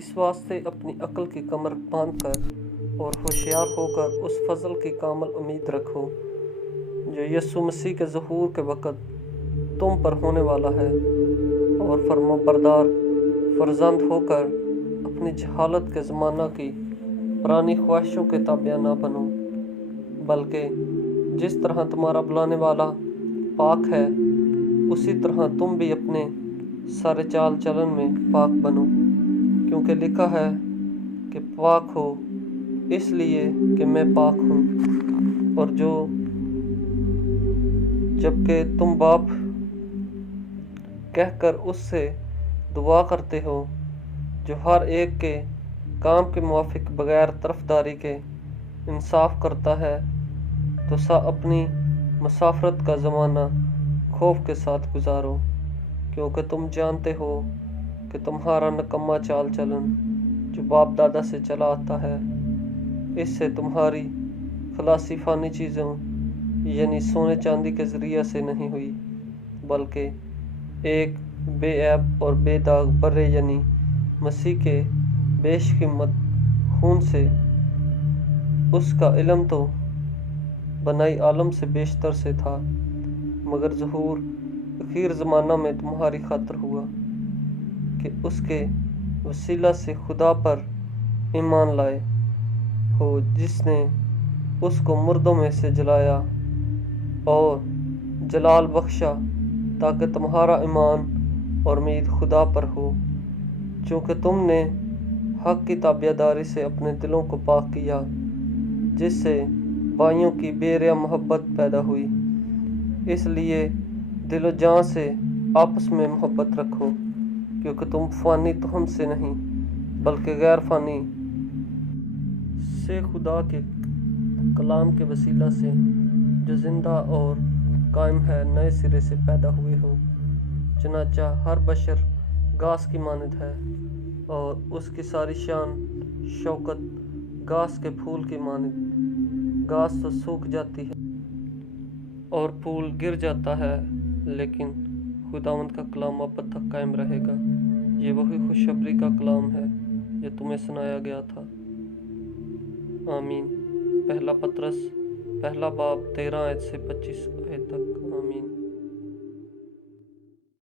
اس واسطے اپنی عقل کی کمر باندھ کر اور ہوشیار ہو کر اس فضل کی کامل امید رکھو جو یسوع مسیح کے ظہور کے وقت تم پر ہونے والا ہے، اور فرما بردار فرزند ہو کر اپنی جہالت کے زمانہ کی پرانی خواہشوں کے تابع نہ بنو، بلکہ جس طرح تمہارا بلانے والا پاک ہے اسی طرح تم بھی اپنے سارے چال چلن میں پاک بنو، کیونکہ لکھا ہے کہ پاک ہو اس لیے کہ میں پاک ہوں۔ اور جبکہ تم باپ کہہ کر اس سے دعا کرتے ہو جو ہر ایک کے کام کے موافق بغیر طرفداری کے انصاف کرتا ہے، تو اپنی مسافرت کا زمانہ خوف کے ساتھ گزارو، کیونکہ تم جانتے ہو کہ تمہارا نکما چال چلن جو باپ دادا سے چلا آتا ہے، اس سے تمہاری خلاصی فانی چیزوں یعنی سونے چاندی کے ذریعہ سے نہیں ہوئی، بلکہ ایک بے عیب اور بے داغ برے یعنی مسیح کے بیش قیمت خون سے۔ اس کا علم تو بنائی عالم سے بیشتر سے تھا، مگر ظہور اخیر زمانہ میں تمہاری خاطر ہوا کہ اس کے وسیلہ سے خدا پر ایمان لائے ہو، جس نے اس کو مردوں میں سے جلایا اور جلال بخشا، تاکہ تمہارا ایمان اور امید خدا پر ہو، چونکہ تم نے حق کی تابع داری سے اپنے دلوں کو پاک کیا، جس سے بھائیوں کی بے ریا محبت پیدا ہوئی۔ اس لیے دل و جان سے آپس میں محبت رکھو، کیونکہ تم فانی تخم سے نہیں بلکہ غیر فانی سے خدا کے کلام کے وسیلہ سے جو زندہ اور قائم ہے نئے سرے سے پیدا ہوئے ہو۔ چنانچہ ہر بشر گھاس کی مانند ہے، اور اس کی ساری شان شوکت گھاس کے پھول کی مانند۔ گھاس تو سوکھ جاتی ہے اور پھول گر جاتا ہے، لیکن خداوند کا کلام ابد تک قائم رہے گا۔ یہ وہی خوشخبری کا کلام ہے جو تمہیں سنایا گیا تھا۔ آمین۔ پہلا پطرس پہلا باب 13 آیت سے 25 آیت تک۔